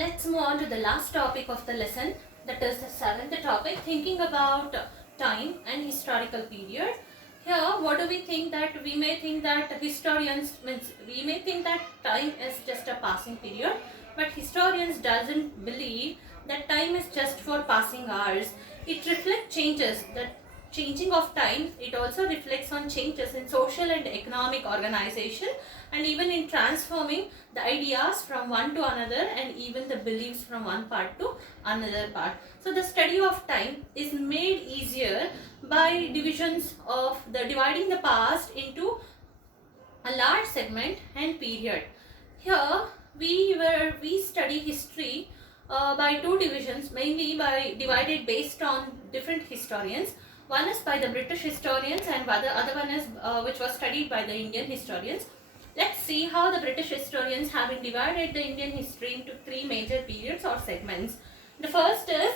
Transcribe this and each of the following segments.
let's move on to the last topic of the lesson, that is the seventh topic, thinking about time and historical period. Here, what do we think? That we may think that historians means we may think that time is just a passing period, but historians doesn't believe that time is just for passing hours. It reflects changes, that changing of time. It also reflects on changes in social and economic organization, and even in transforming the ideas from one to another, and even the beliefs from one part to another part. So the study of time is made easier by dividing the past into a large segment and period. Here we study history by two divisions, mainly by divided based on different historians. One is by the British historians, and the other one is which was studied by the Indian historians. Let's see how the British historians have divided the Indian history into three major periods or segments. The first is,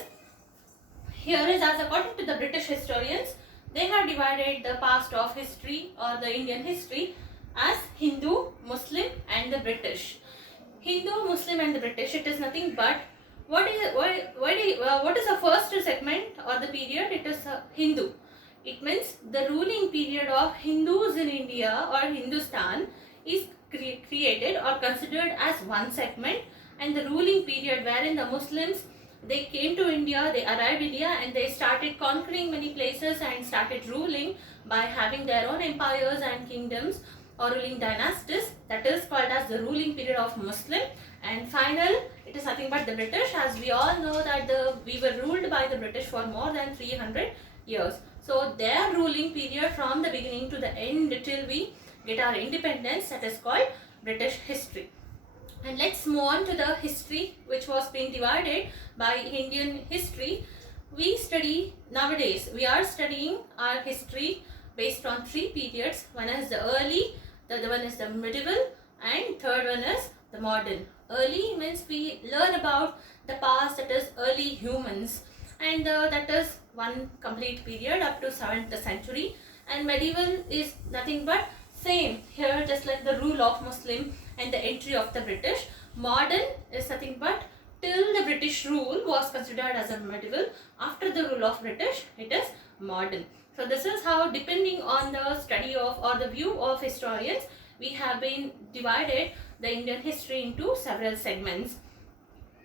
here is, as according to the British historians, they have divided the past of history or the Indian history as Hindu, Muslim and the British. Hindu, Muslim and the British, it is nothing but what is the first segment or the period? It is Hindu. It means the ruling period of Hindus in India or Hindustan is created or considered as one segment, and the ruling period wherein the Muslims, they came to India, they arrived India and they started conquering many places and started ruling by having their own empires and kingdoms or ruling dynasties. That is called as the ruling period of Muslim. And final, it is nothing but the British, as we all know that we were ruled by the British for more than 300 years. So their ruling period from the beginning to the end till we get our independence, that is called British history. And let's move on to the history which was being divided by Indian history. We are studying our history based on three periods. One is the early, the other one is the medieval, and third one is the modern. Early means we learn about the past, that is early humans, and that is one complete period up to 7th century. And medieval is nothing but same here, just like the rule of Muslim and the entry of the British. Modern is nothing but till the British rule was considered as a medieval. After the rule of British, it is modern. So this is how, depending on the study of or the view of historians, we have been divided the Indian history into several segments.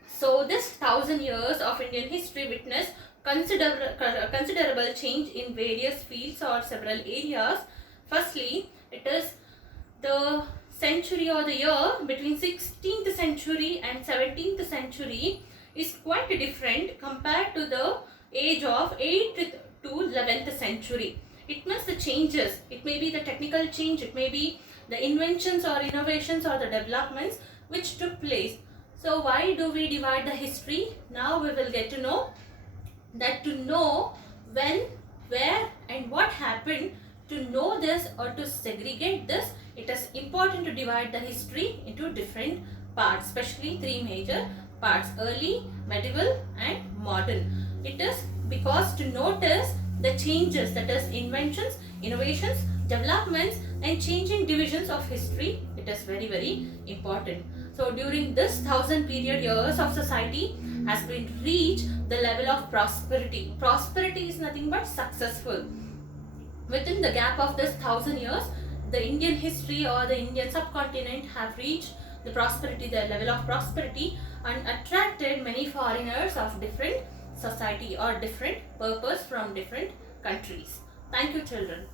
So this 1000 years of Indian history witnessed considerable change in various fields or several areas. Firstly, it is the century or the year between 16th century and 17th century is quite different compared to the age of 8th to 11th century. It means the changes, it may be the technical change, it may be the inventions or innovations or the developments which took place. So why do we divide the history? Now we will get to know that to know when, where and what happened, to know this or to segregate this, it is important to divide the history into different parts, especially three major parts: early, medieval and modern. It is because to notice the changes, that is inventions, innovations, developments and changing divisions of history, it is very important. So during this 1000 period years of society has been reached the level of prosperity. Prosperity is nothing but successful. Within the gap of this 1000 years, the Indian history or the Indian subcontinent have reached the level of prosperity, and attracted many foreigners of different society or different purpose from different countries. Thank you, children.